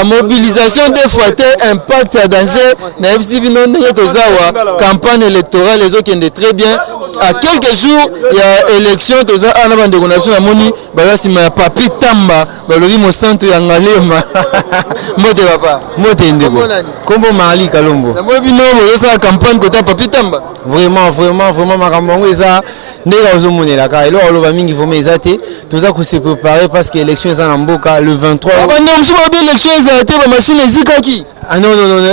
La mobilisation des fois impact à danger. Campagne électorale, les autres qui est très bien. À quelques jours, il y a élection. Il y a Papi Tamba, le centre Yangalema. Mote papa. Mote Ndego. Kombo Marli Kalombo. La campagne côté Papi Tamba. Vraiment, Maramongo eza ndega ozomonela ka elo oloba mingi voma ezate toza ko se préparer parce que élection eza na mboka le 23. Banda msuba bien élection ezate ba machine ezikaki. Ah non,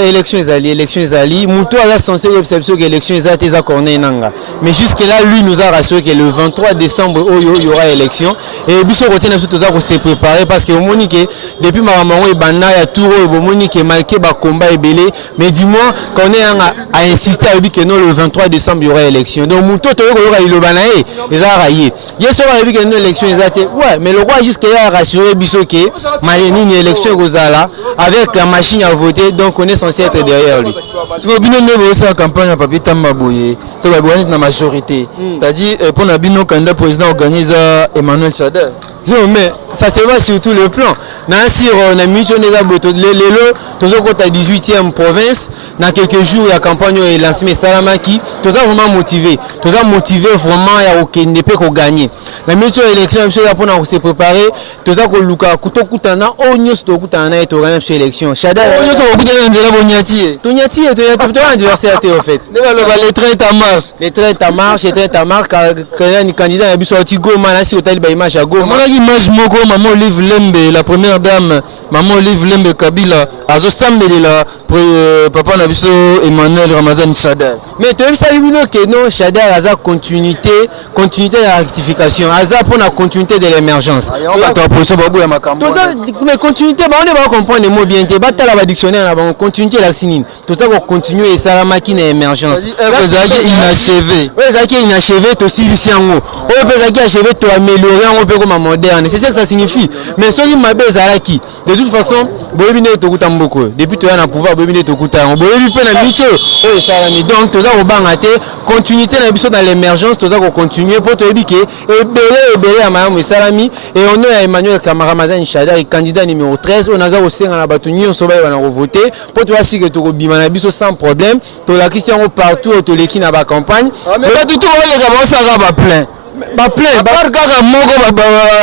élection ezali. Mouto a censé perception que l'élection ezate za corner nanga. Mais jusque là lui nous a rassuré que le 23 décembre il y aura élection et biso côté na toza ko se préparer parce que monique depuis Maramongo et banda ya tour et monique marqué ba combat et belé mais dis-moi qu'on est a insisté à lui que non le 23 décembre il y aura élection. Donc Mouto to yora ilobana ezaraye. Yeso ba bi que non élection ezate. Ouais, mais le roi jusque là a rassuré biso que maleni une élection gozala avec la machine à voter. Donc on est censé être derrière lui. Si vous avez la campagne à Papi Tamba Boye, tu vas avoir une majorité. C'est-à-dire, pour le candidat président organisé Emmanuel Chader. Non, mais ça se voit sur tout le plan. Nansir, on a mis sur les abotos. Les lots, tous au côté 18e province, dans quelques jours, il y a campagne et lancement Salamaki. Tous vraiment motivé. Tous motivé vraiment, il y a aucun ne peut qu'on gagne. La mission élection, monsieur, pour nous se préparer. Tous au Luka, Kuto Kutana, Onyo Sto Kutana et Toran sur l'élection. Chada, Onyo Sto Kutana, Angela Boniati. Tonyati, tu as un adversaire en fait. Les 30 à mars. Les 30 à mars, car un candidat a bu sur Tigo, Manasi, au Taliba image à Goma. Image moko maman Olive Lembe la première dame maman Olive Lembe Kabila azo sambelela papa na biso Emmanuel Ramazan Chader. Mais tu as vu ça que non Chader a continuité de la rectification a pour la continuité de l'émergence. Mais continuité on ne va comprendre les mots bien te battre la dictionnaire la continuité la sinine tout ça pour continuer et salamaki na émergence. Inachevé. Ouais ça qui est inachevé to silisiango. Oh ça qui achevé to améliorer on peut comme moderne. C'est ça que ça signifie. Mais ce qui m'a bezalaki de toute façon boyebine to kutamboko depuis tu as na pouvoir boyebine to kuta on boyebi pe na micho oh salami donc tu as obangate continuité na biso dans l'émergence tu as continuer pour te dire que ebele ya mayamu salami et on a Emmanuel Ramazan Chader candidat numéro 13 on a za osenga na batu nyonso ba na voter pour tu asi que to bima na biso sans problème to la Christian partout to leki na ba campagne mais pas du tout les gars ça va plein. Ba plein ba kaka moko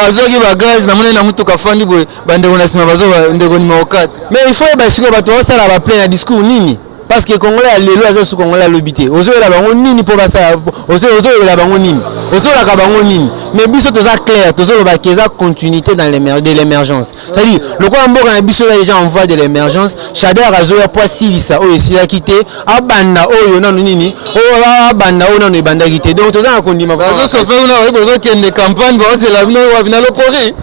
azoki ba gaz na mona mutu ka fandi boy bande on asima bazo ndeko numéro 4 mais il faut ba siko bato ça la ba plein na discours nini parce que congolais lelo azo su congolais lobité ozo la bango nini pour ba ça ozo la bango nini ozo la ka bango nini mais biso to za clair to zo ba keza continuité dans l'émergence c'est à dire le quoi mboka na biso les gens en voie de l'émergence Chader azo ya poisi ça o esila kité abanda oyo nanu nini o abanda o nanu ebanda kité donc to za kondima bazo so fait una bazo kende campagne ba c'est la bino wa bina lo pori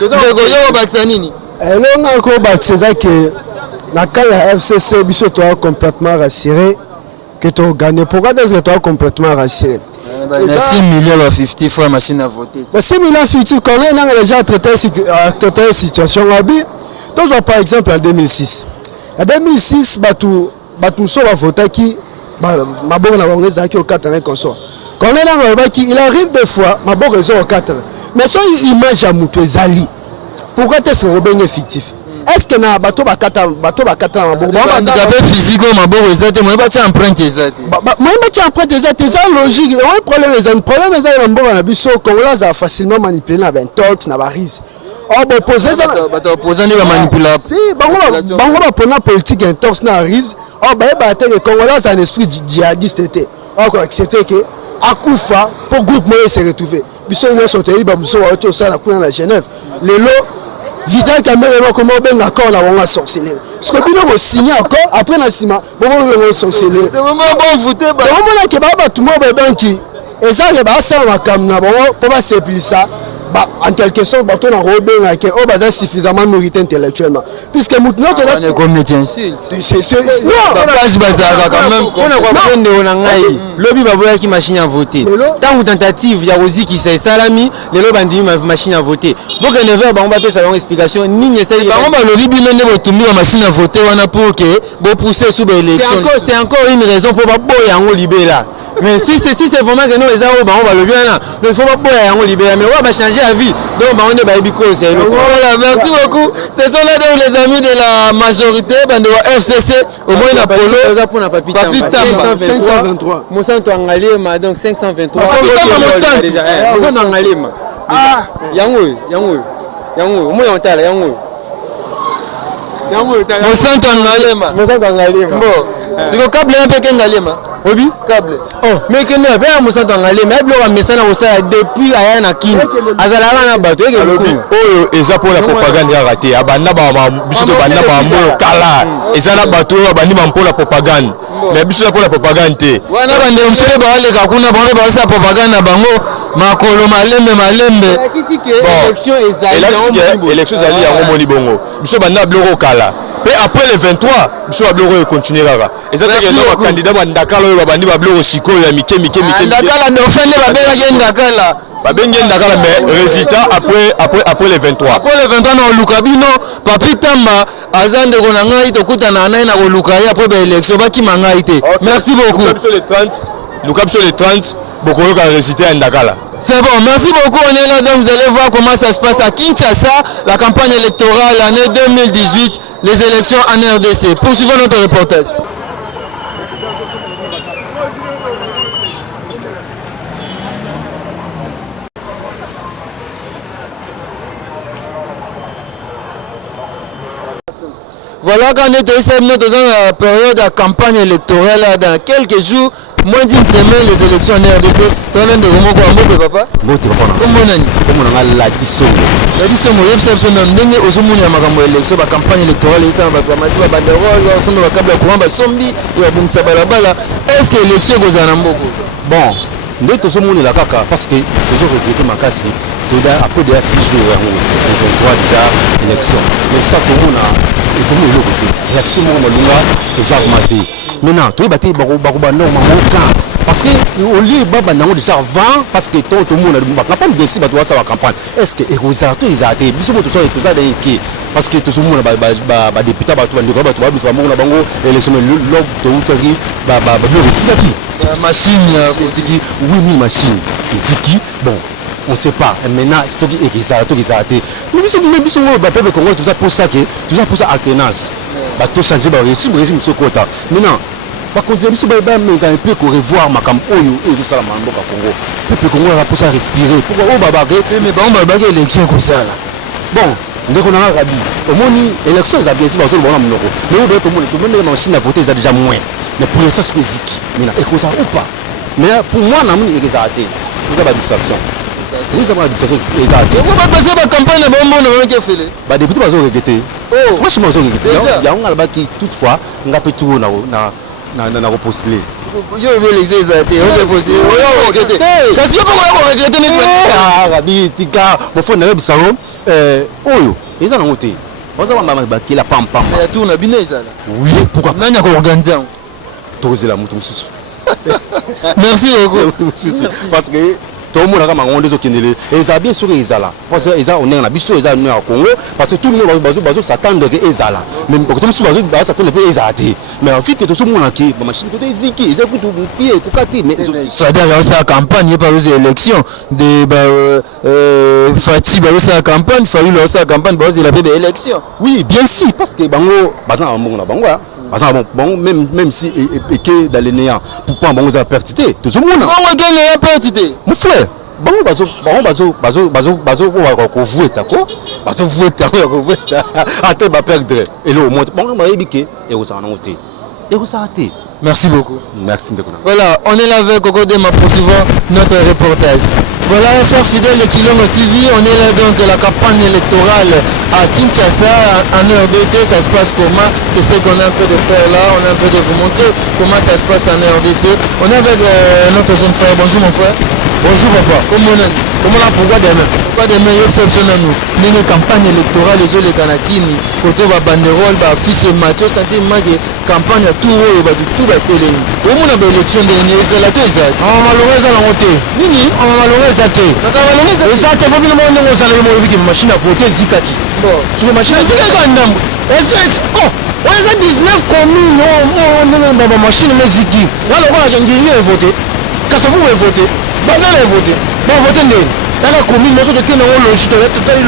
ndeko yo ba nini elonga ko ba c'est que la FCC biso toi complètement rassuré que tu as gagné. Pourquoi tu es complètement rassuré? Il y a 6 millions à 50 fois machine à voter. 6 millions à 50, quand on a déjà traité la situation, par exemple en 2006. En 2006, Batou a voté qui il arrive des fois, au 4. Mais son image à Moutouezali. Pourquoi est-ce que c'est fictif? Est-ce que na bateau bakata physique maboko ezate moi ba tia empreinte ezate moi ba tia empreinte ezate ça logique le problème est na mboka na biso Congolais za facilement manipuler na bentox na barise oh bon poser ça bato opposant ba manipuler si bango ba pona politique intox na rise oh ba te que Congolais a un esprit djihadiste était encore accepter que akufa pour groupe moyen se retrouver biso ne sortir ba biso wa to ça la kuna na Genève le lot Vital Kamere comment ben accord là on va sorceller. Ce que bino mo signer encore après na sima bon on sorceller. De moment bon voter ba. Bon na ke ba tout monde ba banki. Et ça le ba ça ma kamna bon pour pas s'appuyer ça. Bah en quelque sorte bato na robé na ke o ba suffisamment mérité intellectuellement puisque maintenant tu là c'est comme métier insulte. C'est non place bazaka quand même on a comprendre on ngai lobby baboya ki machine à voter tant tentative ya Rosi sai salami le lobby machine à voter donc le verbe on va faire sa explication nini essaye ba on ba lobby bino ne botumbi ba machine à voter wana pour que bo pousser sous l'élection c'est encore une raison pour ba boya ngo libéla Mais si c'est vraiment que nous les avons on va le bien là. Il faut pas boire on libérer mais on va changer la vie. Donc on est ba biko c'est voilà, merci beaucoup. Ce sont là donc les amis de la majorité bande FCC au moins na polo pour na papi Tamba 523. Monsanto Angalema donc 523. Monsanto Angalema. Ah yango moi on tala yango. Monsanto Angalema. Bon. C'est le câble un peu qu'Angalema. Obi câble. Oh, mais que nous avons Monsanto Angalema, mais on a mis ça depuis Ayana Kin. Azala na bato et oyo eza pour la propagande ya raté. Abanda ba biso to banda ba mo kala. Eza na bato abandi ma pour la propagande. Mais biso pour la propagande te. Wana bande msule ba wale kakuna bande ba sa propagande na bango makolo malembe. Élection ezali yango moni bongo. Biso banda bloko kala. Et après le 23, biso ba bloko continuer kaka. Eza te que nos candidats bandakala oyo babandi ba bloko sikoyo ya mike. Ndakala dofende babela yendakala. Babengi ndakala mais résultat après le 23. Après le 23 na Lukabino, Papi Tamba azande kona ngai tokutana naye na koluka ya après élection baki mangai te. Merci beaucoup. Lukabso le 30, beaucoup de résultats à Ndakala. C'est bon, merci beaucoup. On est là, donc vous allez voir comment ça se passe à Kinshasa, la campagne électorale l'année 2018, les élections en RDC. Poursuivons notre reportage. Voilà quand on est dans la période de campagne électorale, dans quelques jours, moins d'une semaine, les élections en RDC. Tu as de Romo Kwambo, papa? Comment on a la dissomme? La dissomme, il y a une personne qui a une élection, la campagne électorale, il y a une banderole, il y a un câble courant, il y a un balabala. Est-ce que l'élection est en Mboko? Bon, nous sommes là parce que nous avons regretté ma casse. Après déjà 6 jours, on a déjà l'élection. Mais ça, tout le monde a réaction et ça a augmenté. Maintenant, tout le monde a parce que au lieu de déjà 20, parce que tout le monde a pas décidé de faire la campagne. Est-ce que les acteurs ils ont été parce que tout le monde a député, machine, oui, machine. Bon. On ne sait pas. Maintenant, c'est qui est arrêté. Mais le peuple congolais, tout ça pour ça alternance. Tout changer le régime sur quota. Maintenant, par contre, il faut revoir ma campagne et tout ça dans le Congo. Le peuple congolais a pour ça respirer. Pourquoi on va baguer? Mais on va baguer l'élection comme ça. Bon, dès qu'on a un rabi, au moins, l'élection, il y a bien sûr, mais tout le monde, machine à voter, il y a déjà moins. Mais pour l'instant, c'est physique. Maintenant, est-ce que ça ou pas? Mais pour moi, il y a arrêté. Il y a une distraction. Vous avez dit ça, on va passer la campagne à fait. Bah député va regretter. Oh, franchement ils ont regretté. Il y a un alba qui toutefois n'a pas tout na repostuler. Yo l'élection exalté, on va poster. On regretter. Parce que pourquoi on regretter n'est pas. Ah, Rabi tika, bon faut na bisalo oyo, ils en ont été. On va baquer la pam pam. Mais tout na biné ça là. Oui, pourquoi pas. Nanya ko organiser. Tozer la mutu mususu. Merci beaucoup. Parce que tout le monde a et ça bien sûr qu'ils sont là parce que on est en Abisso ils sont au Congo parce que tout le monde s'attend que ils sont là même pour tout le monde s'attend que ils sont là mais en fait que tout le monde qui machine côté ziki ils écoutent pied kokati mais ça dire là ça campagne par les élections de Fati ba ça campagne fallu là ça campagne parce qu'il a fait des élections oui bien sûr parce que bango bazan na bango bon même si et dans les néants pour pas bango za pertité tout le monde on gagne la pertité mon frère bango bazo ko vueta ko bazo vueta ko vueta ate ba perdre et le monte bango ma yebike et vous en noter et vous arrêtez. Merci beaucoup. Merci de voilà, on est là avec Coco Dema poursuivant notre reportage. Voilà, chers fidèles de Kilongo TV, on est là donc la campagne électorale à Kinshasa, en RDC, ça se passe comment? C'est ce qu'on est en train de faire là, on est en train de vous montrer comment ça se passe en RDC. On est avec notre jeune frère, bonjour mon frère. Bonjour papa. Comment on est? Comment on a pourquoi demain? Pourquoi demain, il y a une nous. Une campagne électorale, les autres les Kanakini, côté va banderole, va affiche Mathieu, sentiment que campagne à tout haut, va tout va télé. Au moins, on a l'élection dernière, c'est la tête. On va malheureusement la montée. Nini? On va malheureusement la tête. On va malheureusement la tête. Ça, tu vas bien demander aux allemand qui machine à voter, Zikati. Bon. Sur les machines à voter. Oh, on a 19 communes, on a une machine à Ziki. Là, on va gagner et voter. Kasavu va voter. Banda va voter. Bon voter ndeni. Naka commune moto de kena logique to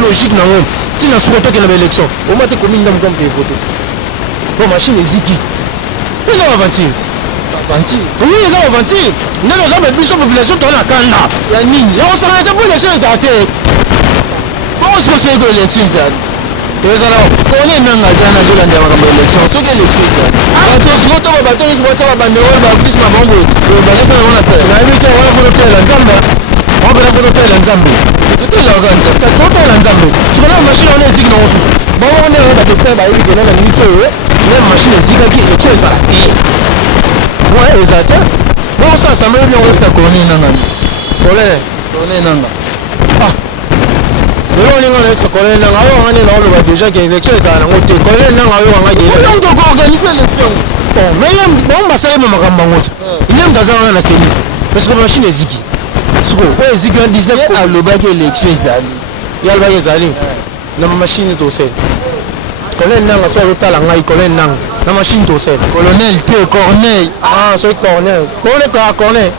logique nango. Tina souhaite que la élection. Au moins te commune ndam comme voter. Bon machine eziki. Ils ont avancé. Avancé. Oui, ils ont avancé. Nous avons plus de population dans la Kanda. La mine. Là on s'arrête pour l'élection exacte. Bon ce que c'est que l'élection exacte. Kone nanga zana zolanda makambo élection soki élection bato soto bato nyonso botya babanderole baplus na bango balesa nango na pere nayebi te wana foto tela nzambe wapena foto tela nzambe totelaka nzambe totela nzambe sikona machine wana eziki nango susu bango nde bato pe bayebi kena na minute oyo ne machine ezikaki élection ezala te ouais ezala te bon ça assemblée bien oyebisa kone nanga kone nanga lelo olinga nayosa kolele nanga oyo wanga nde naoloba déjà ke élection ezala nango te kolele nanga oyo wanga donc tokoorganise élection bon mais ye bango basalema makambo bango te ile moto aza wana na senite parce que machine eziki siko oyo eziki wana 19 alobaki élection ezali ye alobaki ezali na machine tosele kolele nanga so azotala ngai kolele nanga na machine tosele colonel te corneille soki corneille corneille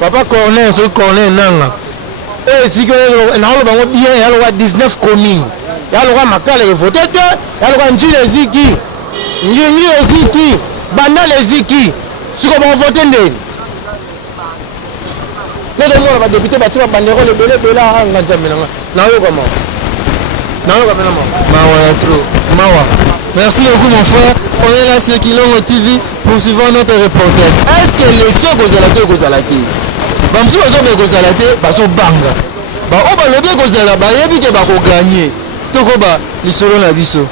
papa corneille soki corneille nanga eziki naoloba bango bien yaloka 19 communes yaloka makala evote te yaloka njili eziki njingi eziki bandala eziki siko bakovote ndeni todemona badepute batie babanderole ebele anga nzambe nanga nayoka mawa ya trop mawa merci beaucoup mon frère on est là sur Kilongo TV poursuivant notre reportage est-ce que l'élection ekozala te ekozala te bamosusu bazobe ekozala te bazobanga baoyo balobi ekozala bayebi ke bakoganye tokoba lisolo na biso